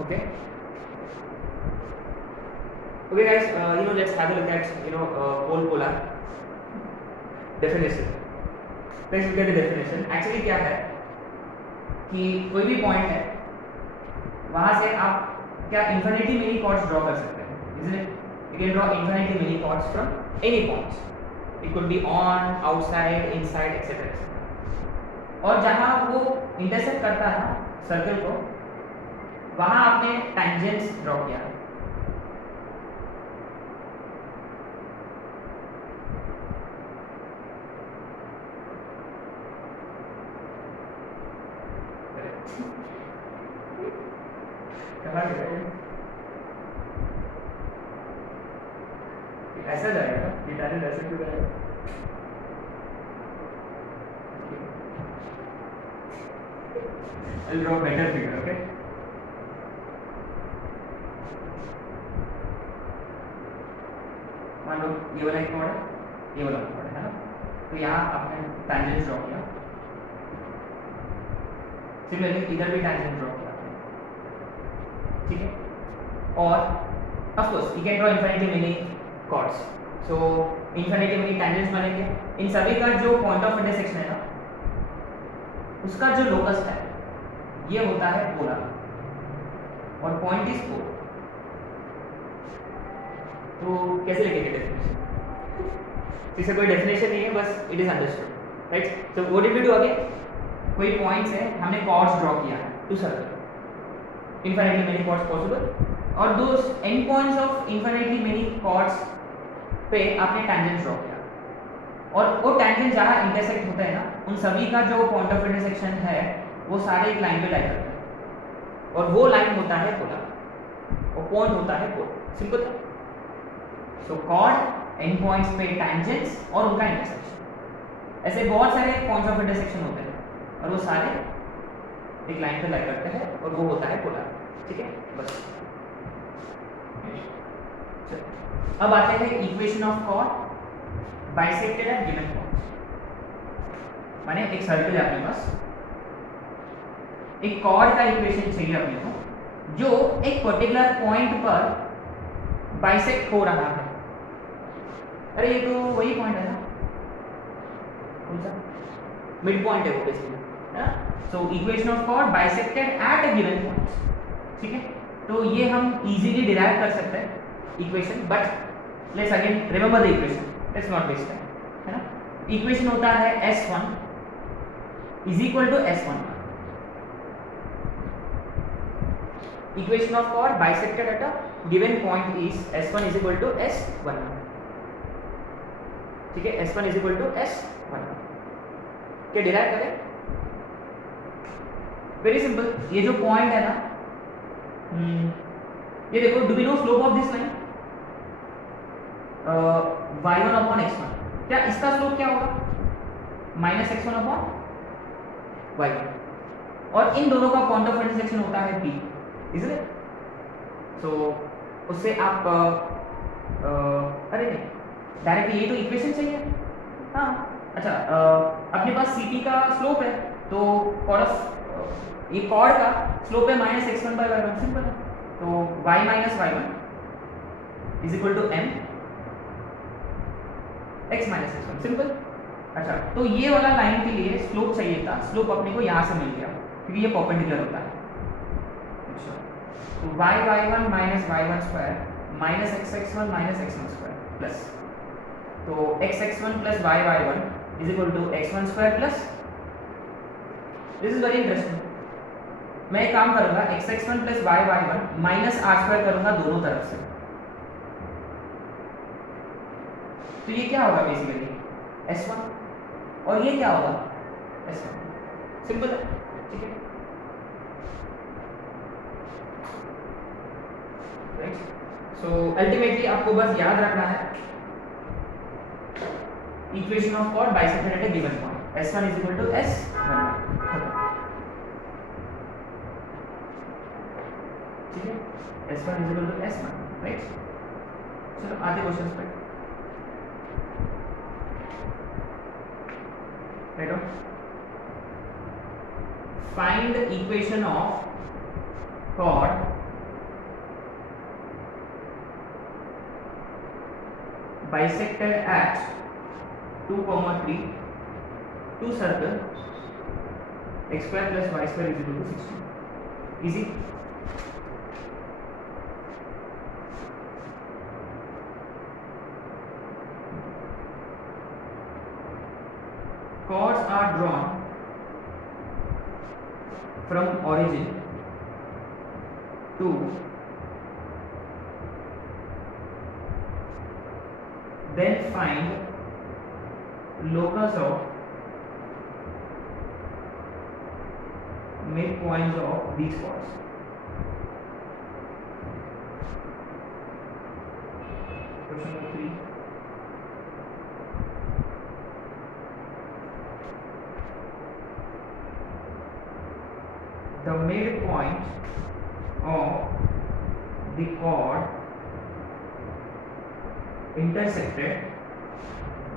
Okay. Okay, guys. Let's have a look at pole polar definition. Let's look at the definition. Actually, क्या है कि कोई भी point है, वहां से आप क्या इन्फिनिटी मिनी कॉर्ड्स ड्रॉ कर सकते हैं, isn't it? You can draw infinity mini chords from any points. It could be on, outside, inside, etc. और जहाँ वो इंटरसेक्ट करता है सर्कल को, वहाँ आपने टेंजेंट्स ड्रॉ किया। कहाँ गए? ऐसा जाएगा कि टैलेंट ऐसे क्यों जाएगा? I'll draw better figure, okay? मान लो ये वाला एक कॉर्ड है, ये वाला कॉर्ड है ना, तो यहाँ आपने टैंजेंट ड्रॉ किया। सिमिलरली इधर भी टैंजेंट ड्रॉ किया, ठीक है? और of course you can draw infinity mini chords, so infinity mini tangents बनेंगे। इन सभी का जो पॉइंट ऑफ इंटरसेक्शन है ना, उसका जो लोकस है ये होता है पोलर, और पॉइंट इज पोल। तो कैसे लिखेंगे डेफिनेशन? इससे कोई डेफिनेशन नहीं है, बस it is understood, right? So what did we do again? कोई पॉइंट्स है, हमने कॉर्ड्स ड्रॉ किया है to circle, infinitely many chords possible, और those end points of infinitely many chords पे आपने टैंजेंट ड्रॉ किया, और वो टैंजेंट जहाँ इंटरसेक्ट होता है ना, उन सभी का जो पॉइंट ऑफ इंटरसेक्शन है वो सारे एक लाइन पे लाई करते हैं, और वो लाइन होता है पोलर, और पॉइंट होता है पोल। सिंपल था। सो कॉर्ड, एंड पॉइंट्स पे टैंजेंट्स और उनका इंटरसेक्शन, ऐसे बहुत सारे पॉइंट्स ऑफ इंटरसेक्शन होते हैं, और वो सारे एक लाइन पे लाई करते हैं, और वो होता है पोलर। ठीक है, बस। अब आते हैं equation of chord bisected at given points. माने एक सर्कल है अपने पास, एक कॉर्ड का इक्वेशन चाहिए अपने को जो एक पर्टिकुलर पॉइंट पर बाइसेक्ट हो रहा है। अरे ये तो वही पॉइंट है ना, कौन सा? मिड पॉइंट है वो बेसिकली, है ना? So equation of chord bisected at a given point. ठीक है, तो ये हम इजीली डिराइव कर सकते हैं equation, but let's again remember the equation, let's not waste time, है ना? इक्वेशन होता है S1 is equal to S11। Equation of chord bisected at a given point is S1 is equal to S11। ठीक है, S1 is equal to S11। क्या derive करें? Very simple. ये जो पॉइंट है ना, ये देखो, do we know slope of this line? y1 upon x1। क्या इसका स्लोप क्या होगा? माइनस x1 अपॉन y1, और इन दोनों का पॉइंट ऑफ इंटरसेक्शन होता है P, isn't it? So उससे आप अरे नहीं, डायरेक्टली ये तो इक्वेशन चाहिए। हाँ, अच्छा, अपने पास CP का स्लोप है, तो कॉर्ड ऑफ ये कॉर्ड का स्लोप है minus x1 by y1। Simple है, तो y minus y1 is equal to m x minus x1। Simple. अच्छा, तो ये वाला लाइन के लिए स्लोप चाहिए था, स्लोप अपने को यहाँ से मिल गया क्योंकि ये परपेंडिकुलर होता है। तो y1 minus y1 square minus x1 minus x1 square plus, तो x1 plus y1 is equal to x1 square plus, this is very interesting. मैं एक काम करूंगा, x1 plus y1 minus r square करूंगा दोनों तरफ से, तो ये क्या होगा बेसिकली S1, और ये क्या होगा S1। सिंपल है, ठीक है। सो अल्टीमेटली आपको बस याद रखना है equation of chord bisected at a given point, S1 is equal to S11। ठीक है, S1 is equal to S1, right? चलो आते क्वेश्चंस पे, right? Find the equation of chord bisected at 2, 3 two circle x square plus y square is equal to 16. Easy. Chords are drawn from origin to then find locus of midpoints of these chords. Question number 3. The midpoint of the chord intersected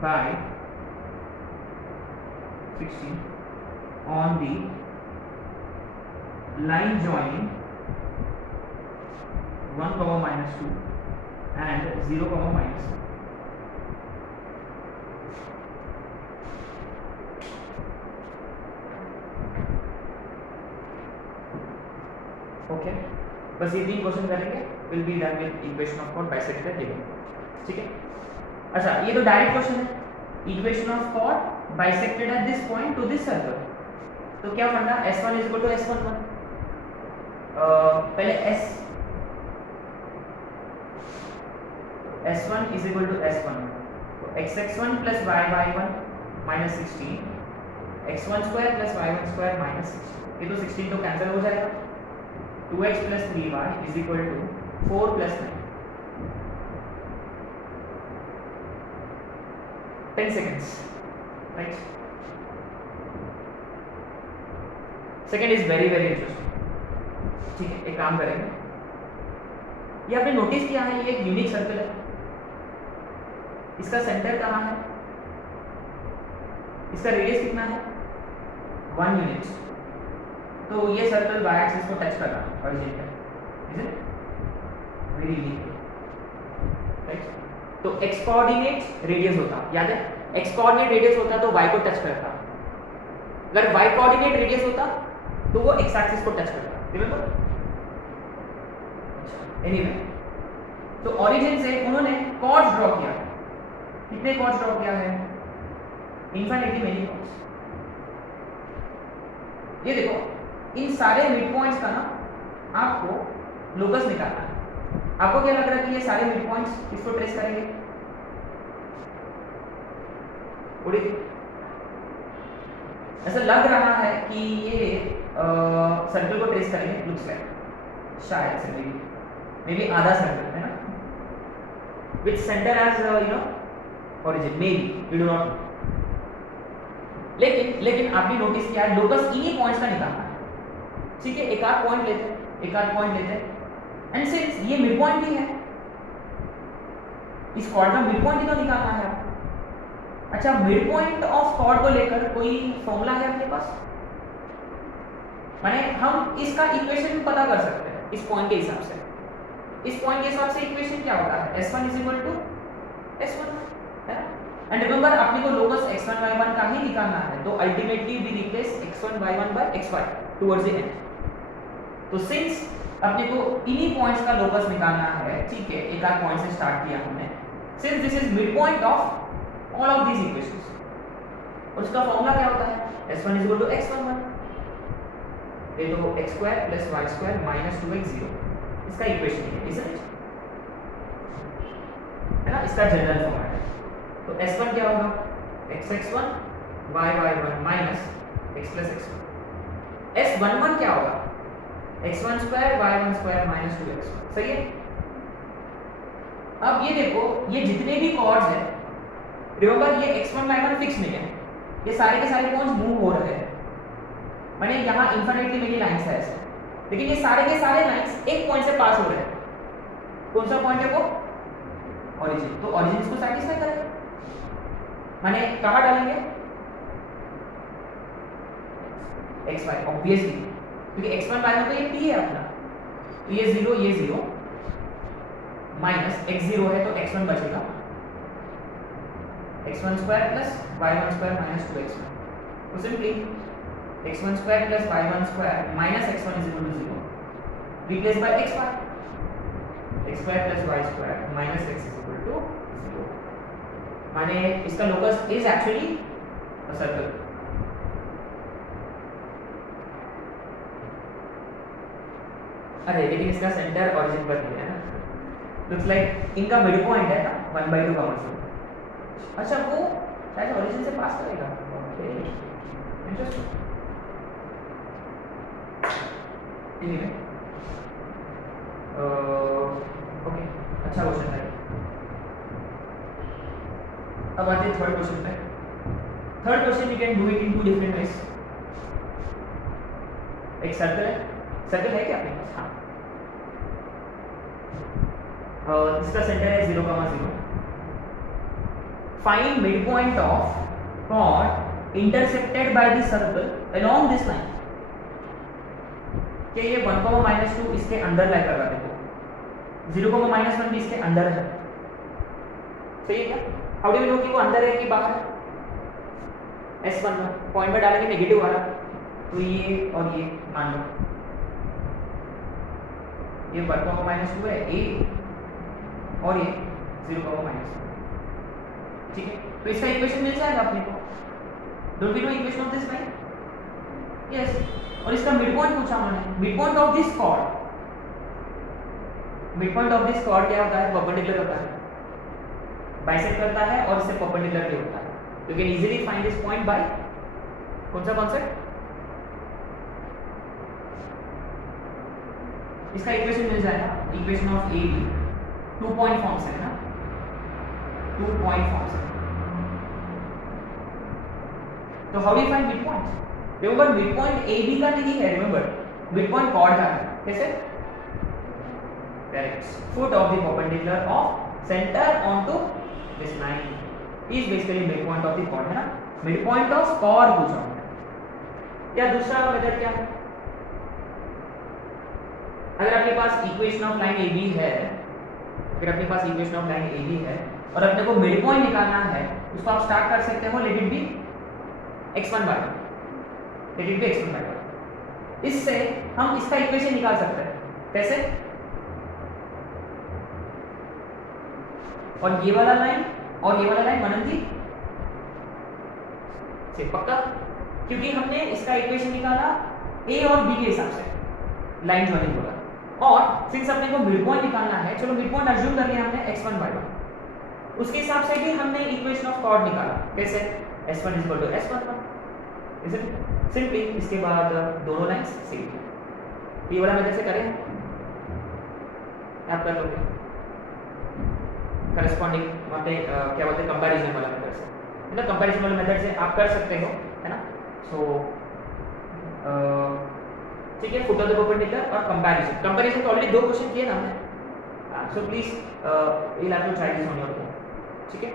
by 16 on the line joining 1, -2 and 0, -2. Okay, बस ये 3 question करेंगे, will be done with equation of chord bisected living. ठीक है. अच्छा, ये तो direct question है. Equation of chord bisected at this point to this circle. तो क्या फंडा, S1 is equal to S11. पहले S1 is equal to S11. तो x(x1 + y(y1) - 16 x1² + y1² - 16. ये तो 16 तो कैंसिल हो जाएगा. 2x + 3y is equal to 4 + 9. 10 seconds, right? Second is very interesting. ठीक है, एक काम करेंगे. ये आपने नोटिस किया है, ये एक यूनिक सर्कल है. इसका सेंटर कहाँ है? इसका रेडियस कितना है? 1 यूनिट. तो ये सर्कल वाई एक्सिस को टच कर रहा है ऑरिजिन पे. Is it very unique, right? तो एक्स कोऑर्डिनेट रेडियस होता, याद है? एक्स कोऑर्डिनेट रेडियस होता तो वाई को टच करता. अगर वाई कोऑर्डिनेट रेडियस होता तो वो एक्स एक्सिस को टच करता. रिमेंबर? एनीवे, तो ऑरिजिन से उन्होंने कॉर्ड्स ड्रॉ किया. कितने कॉर्ड्स ड्रॉ किया है? Infinitely many chords. ये देखो, इन सारे मिड पॉइंट्स का ना आपको लोकस निकालना है. आपको क्या लग रहा है कि ये सारे मिड पॉइंट्स किसको ट्रेस करेंगे? ऐसा लग रहा है कि ये सर्कल को ट्रेस करेंगे. लुक्स लाइक, शायद से मे बी आधा सर्कल है ना, with centre as origin. Maybe, we do not know. लेकिन आपने नोटिस किया है लोकस इन्हीं पॉइंट्स का निकालना है. ठीक है, एक आध पॉइंट लेते हैं. एंड सिंस ये मिड पॉइंट भी है, इस कॉर्ड का मिड पॉइंट ही तो निकालना है आपको. अच्छा, मिड पॉइंट ऑफ कॉर्ड को लेकर कोई फॉर्मूला है अपने पास? माने हम इसका इक्वेशन पता कर सकते हैं इस पॉइंट के हिसाब से. इस पॉइंट के हिसाब से इक्वेशन क्या होता है? S1 = S1 है. एंड रिमेंबर, अपने को लोकस x1 y1 का ही निकालना है. तो ultimately we replace x1 y1 by xy towards the end. तो सिंस अपने को इन्हीं पॉइंट्स का लोकस निकालना है, ठीक है, एक आध पॉइंट से स्टार्ट किया हमने. Since this is mid point of all of these equations, और उसका फॉर्मूला क्या होता है? S1 = x11. ये तो x² + y² - 2x0 इसका इक्वेशन है, इजंट इट? है ना, इसका जनरल फॉर्मूला है. तो S1 क्या होगा? x(x1 y(y1) - x + x1. S11 क्या होगा? x1² y1² - 2x1. सही है. अब ये देखो, ये जितने भी कॉर्ड्स हैं, रिमेंबर ये x1 y1 फिक्स नहीं है. ये सारे के सारे पॉइंट्स मूव हो रहे हैं. माने यहाँ इनफिनिटली मेनी लाइंस है ऐसे, लेकिन ये सारे के सारे लाइंस एक पॉइंट से पास हो रहे हैं. कौन सा पॉइंट है वो? ऑरिजिन. तो ऑरिजिन इसको सैटिस्फाई करेगा. माने कहाँ डालेंगे? xy ऑब्वियसली, क्योंकि x1 y1 तो ये p है अपना. तो ये 0 माइनस x0 है तो x1 बचेगा. x1 square plus y1 square minus 2x1. So simply x1 square plus y1 square minus x1 is equal to 0. Replace by x1. x square plus y square minus x is equal to 0. माने इसका locus is actually a circle. अरे लेकिन इसका centre origin पर नहीं है ना. Looks like इनका मिड पॉइंट है ना 1/2 का मतलब. अच्छा वो शायद ओरिजिन से पास करेगा. Okay interesting. एनीवे ओके अच्छा क्वेश्चन है. अब आते हैं थर्ड क्वेश्चन पे. Third question you can do it in two different ways. एक सर्कल है क्या आपके पास? हाँ. इसका सेंटर है 0,0. Find mid point of chord intersected by the circle along this line. कि ये 1,-2 इसके अंदर लाई कर रहा है. देखो 0,-1 भी इसके अंदर है. सही है क्या? हाउ डू यू नो कि वो अंदर है कि बाहर है? S1 में पॉइंट में डालेंगे नेगेटिव आ रहा, तो ये और ये मान लो ये 1,-2 है ए और ये 0,-2. ठीक है, तो इसका इक्वेशन मिल जाएगा अपने को. Don't we know equation of this line? Yes. और इसका मिड पॉइंट पूछा हमने. Mid point of this chord. Mid point of this chord क्या होता है? परपेंडिकुलर होता है, बाइसेक्ट करता है और इससे परपेंडिकुलर भी होता है. You can easily find this point by कौन सा कॉन्सेप्ट? इसका इक्वेशन मिल जाएगा. Equation of A B 2 point form से है ना. 2 पॉइंट फॉर्म से. तो how do you find mid point? Remember mid point A B का नहीं है. रिमेंबर मिड पॉइंट कॉर्ड का है. कैसे? Direct foot of the perpendicular of centre onto this line is basically mid point of the chord है ना. Mid point of chord पूछा हमने. या दूसरा मेथड क्या है? अगर आपके पास equation of line A B है, अगर अपने पास equation of line A B है और अपने को मिड पॉइंट निकालना है, उसको आप स्टार्ट कर सकते हो let it be x1/1. Let it be x1/1. इससे हम इसका इक्वेशन निकाल सकते हैं. कैसे? और ये वाला लाइन और ये वाला लाइन बनती से पक्का, क्योंकि हमने इसका इक्वेशन निकाला a और b के हिसाब से लाइन ज्वाइनिंग होगा. और सिंस अपने को मिड पॉइंट निकालना है, चलो मिड पॉइंट अज्यूम कर लिया हमने x1/1. उसके हिसाब से भी हमने इक्वेशन ऑफ कॉर्ड निकाला. कैसे? S1 = S11. Is it simply. इसके बाद दोनों लाइंस सेम. ये वाला मेथड से करें आप कर लोगे. करस्पॉन्डिंग वहाँ पे क्या बोलते हैं कंपैरिजन वाला मेथड से, मतलब कंपैरिजन वाले मेथड से आप कर सकते हो है ना. सो ठीक है. फुट ऑफ द परपेंडिकुलर और कंपैरिजन. कंपैरिजन तो ऑलरेडी 2 क्वेश्चन किए ना हमने. So please you have to try this on your own. ठीक है.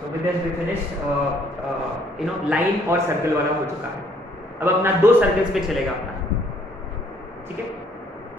So with this we finish you know line और सर्कल वाला हो चुका है. अब अपना 2 सर्कल्स पे चलेगा अपना. ठीक है.